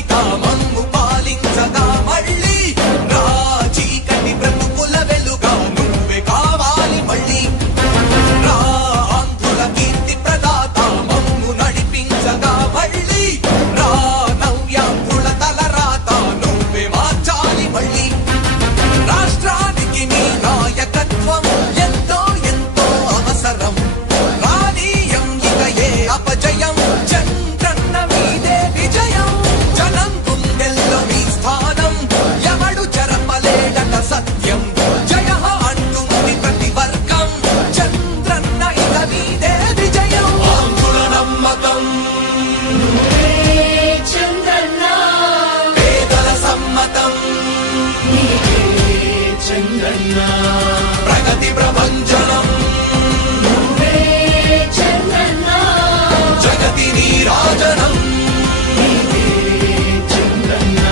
భవిత మమ్ము పాలించగా మళ్ళీ రా చీకటి బ్రతుకుల వెలుగా నువ్వే కావాలి మళ్ళీ రా ఆంధ్రుల కీర్తి ప్రదాత మమ్ము నడిపించగా మళ్ళీ రా నవ్యాంధ్రుల తలరాత నువ్వే మార్చాలి మళ్ళీ రాష్ట్రానికి నీ నాయకత్వం ఎంతో ఎంతో అవసరం రానీయం ఇక ఏ అపజయం చంద్రన్న మీదే విజయం జనం గుండెల్లో మీ స్థానం ఎవడు చెరపలేడట సత్యం జయ అంటుంది ప్రతి వర్గం చంద్రన్న ఇక మీదే విజయం ఆంధ్రుల నమ్మకం చంద్రన్న పేదల సమ్మతం చంద్రన్న ప్రగతి ప్రభంజనం చంద్రన్న జగతి నీరాజనం చంద్రన్న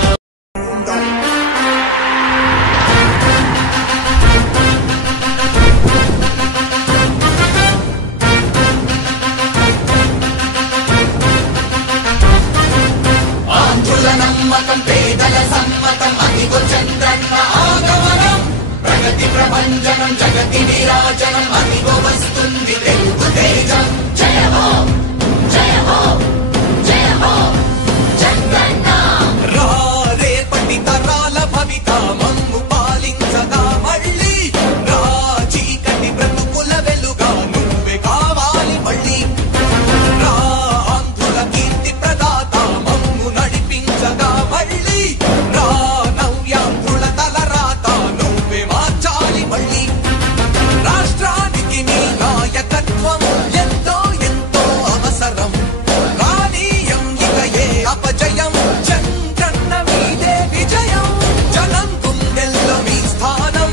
ఆంధ్రుల నమ్మకం పేదల సమ్మతం అదిగో చంద్రన్న ఆగమనం ప్రగతి ప్రభంజనం జగతి నీరాజనం అదిగో వస్తుంది తెలుగు తేజం జయ హో జయ హో జయ హో చంద్రన్న రా రేపటి తరాల భవిత మమ్ము పాలించగా మళ్ళీ రా చీకటి బ్రతుకుల వెలుగా నువ్వే కావాలి మళ్ళీ రా ఆంధ్రుల కీర్తి ప్రదాత మమ్ము నడిపించగా మళ్ళీ రా నవ్యాంధ్రుల తలరాత నువ్వే మార్చాలి మళ్ళీ రాష్ట్రానికి నీ నాయకత్వం ఎంతో ఎంతో అవసరం రానీయం ఇక ఏ అపజయం చంద్రన్న మీదే విజయం జనం గుండెల్లో మీ స్థానం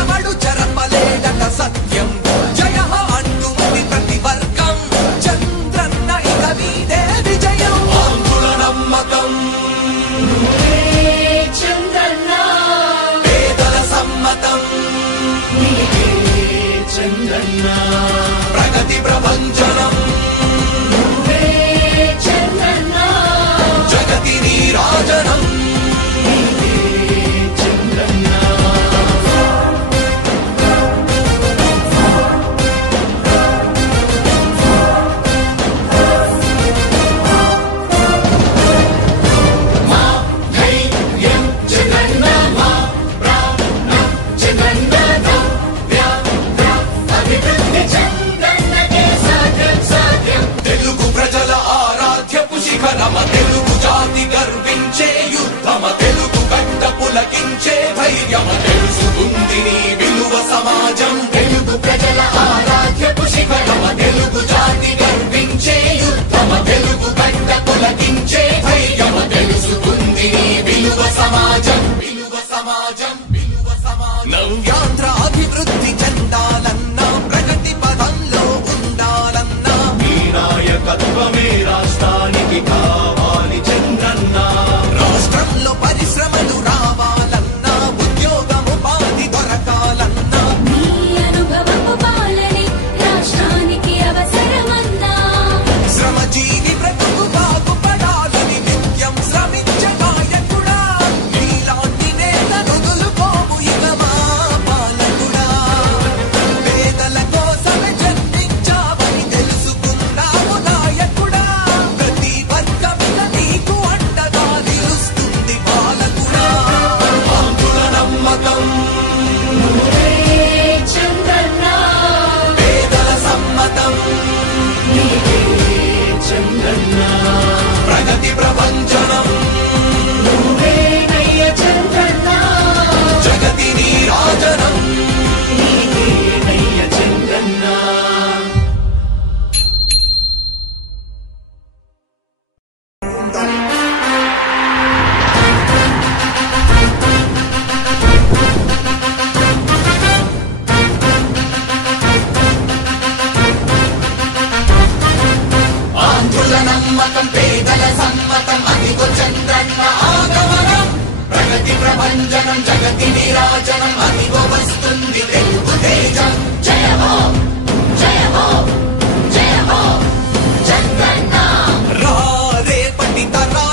ఎవడు చెరపలేడట సత్యం జయ అంటుంది ప్రతి వర్గం చంద్రన్న ఇక మీదే విజయం ఆంధ్రుల నమ్మకం చంద్రన్న పేదల సమ్మతం చంద్రన్న ప్రగతి ప్రభంజనం చంద్రన్న జగతి నీరాజనం చంద్రన్న మా ధైర్యం చంద్రన్న మా ప్రాణం చంద్రన్న అభివృద్ధి చంద్రన్నకే సాధ్యం సాధ్యం తెలుగు ప్రజల ఆరాధ్యపు శిఖరమ తెలుగు జాతి గర్వించే యుద్ధమ తెలుగు గడ్డ పులకించే ధైర్యమ తెలుసుకుంది నీ విలువ సమాజం తెలుగు ప్రజల ఆరాధ్యపు శిఖరమ తెలుగు జాతి గర్వించే యుద్ధమ తెలుగు గడ్డ పులకించే ధైర్యమ తెలుసుకుంది నీ విలువ సమాజం విలువ సమాజం విలువ సమాజం నవ్యాంధ్ర అభివృద్ధి చెందాలన్నా ప్రగతి పదంలో ఉండాలన్నా నీ నాయకత్వమే రాష్ట్రానికి కావాలి చంద్రన్న రాష్ట్రంలో పరిశ్రమలు రావాలన్నా ఉద్యోగం ఉపాధి దొరకాలన్నా నీ అనుభవపు పాలనే రాష్ట్రానికి అవసరమన్నా శ్రమజీవి బ్రతుకు బాగుపడాలని నిత్యం శ్రమించే నాయకుడా నీలాంటి నేతను వదులుకోవు ఇక మా పాలకుడా పేదల కోసమే జన్మించావని తెలుసుకున్నావు నాయకుడా ప్రతి వర్గమిక నీకు అండగా నిలుస్తుంది పాలకుడా ఆంధ్రుల నమ్మకం చంద్రన్న పేదల సమ్మతం చంద్రన్న ప్రగతి ప్రభంజనం నువ్వేనయ్య చంద్రన్న జగతి నీరాజనం నీవేనయ్య చంద్రన్న ఆంధ్రుల నమ్మకం పేదల సమ్మతం అదిగో చంద్రన్న ఆగమనం ప్రగతి ప్రభంజనం జగతి నీరాజనం అదిగో వస్తుంది తెలుగు తేజం జయ హో జయ హో జయ హో చంద్రన్న రా రేపటి తరా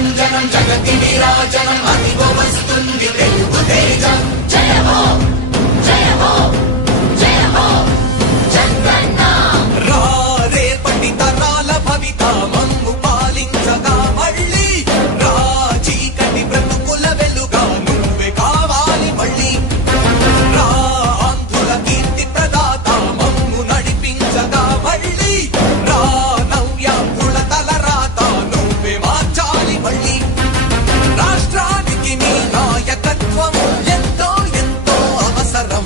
ప్రభంజనం జగతి విరాజనం అదిగో వస్తుంది తెలుగు తేజం జయ హో జయ హో జయ హో చంద్రన్న రా రేపటి తరాల భవిత మమ్ము పాలించగా మళ్ళీ రా చీకటి బ్రతుకుల వెలుగా నువ్వే కావాలి మళ్ళీ రా ఆంధ్రుల కీర్తి ప్రదాత మమ్ము నడిపించగా మళ్ళీ రా నవ్యాంధ్రుల తలరాత నువ్వే మార్చాలి మళ్ళీ రాష్ట్రానికి నీ నాయకత్వం ఎంతో ఎంతో అవసరం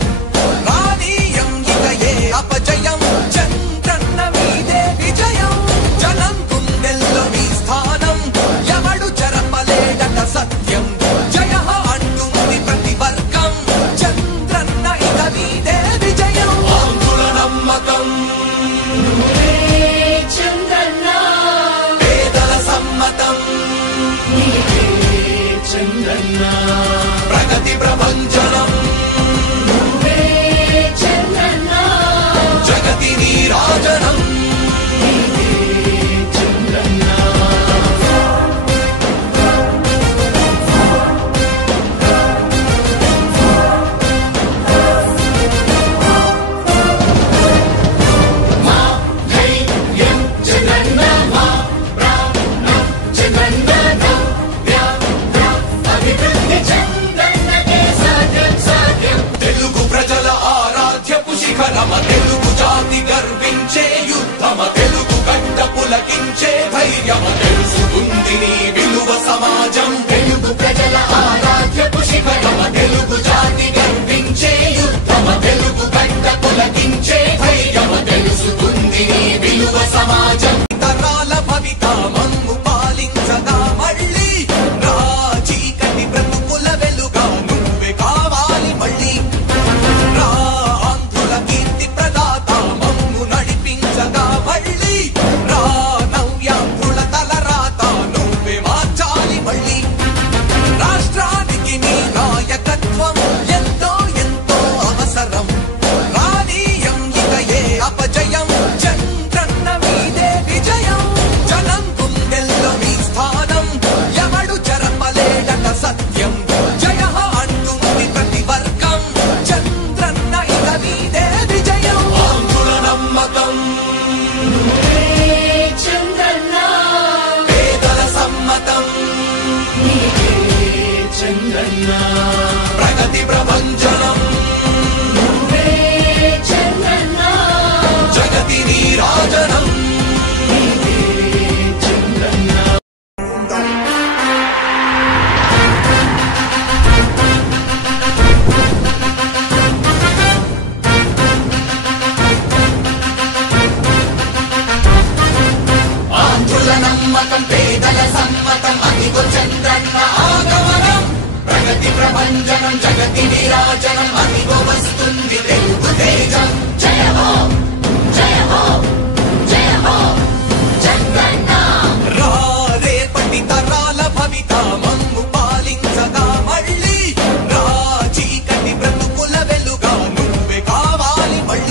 రానీయం ఇక ఏ అపజయం చంద్రన్న మీదే విజయం జనం గుండెల్లో మీ స్థానం ఎవడు చెరపలేడట సత్యం జయ అంటుంది ప్రతి వర్గం చంద్రన్న ఇక మీదే విజయం ఆంధ్రుల నమ్మకం చంద్రన్న పేదల సమ్మతం చంద్రన్న ప్రగతి ప్రభంజనం చంద్రన్న జగతి నీరాజనం చంద్రన్న మా ధైర్యం చంద్రన్న మా ప్రాణం చంద్రన్న నవ్య అభివృద్ధి చంద్రన్నకే సాధ్యం సాధ్యం తెలుగు ప్రజల ఆరాధ్యపు శిఖరమ తెలుగు జాతి గర్వించే యుద్ధమ తెలుగు గడ్డ పులకించే ధైర్యమ తెలుసుకుంది నీ విలువ సమాజం తెలుగు ప్రజల ఆరాధ్యపు శిఖరమ తెలుగు జాతి గర్వించే యుద్ధమ తెలుగు గడ్డ పులకించే ధైర్యమ తెలుసుకుంది నీ విలువ సమాజం తరాల భవిత మమ్ము పాలించగా మళ్ళీ రా చీకటి బ్రతుకుల వెలుగా నువ్వే కావాలి మళ్ళీ రా ఆంధ్రుల కీర్తి ప్రదాత మమ్ము నడిపించగా మళ్ళీ రా నవ్యాంధ్రుల తలరాత నువ్వే మార్చాలి మళ్ళీ రాష్ట్రానికి నీ నాయకత్వం ఎంతో ఎంతో అవసరం రానీయం ఇక ఏ అపజయం చంద్రన్న మీదే విజయం జనం గుండెల్లో మీ స్థానం ఎవడు చెరపలేడట సత్యం జయ అంటుంది ప్రతి వర్గం చంద్రన్న ఇక మీదే విజయం ఆంధ్రుల నమ్మకం చంద్రన్న పేదల సమ్మతం చంద్రన్న ప్రగతి ప్రభంజనం చంద్రన్న జగతి నీరాజనం చంద్రన్న ఆంధ్రుల నమ్మకం పేదల సమ్మతం అదిగో చంద్రన్న ఆగమనం ప్రగతి ప్రభంజనం జగతి విరాజనం అదిగో వస్తుంది తెలుగు తేజం జయ హో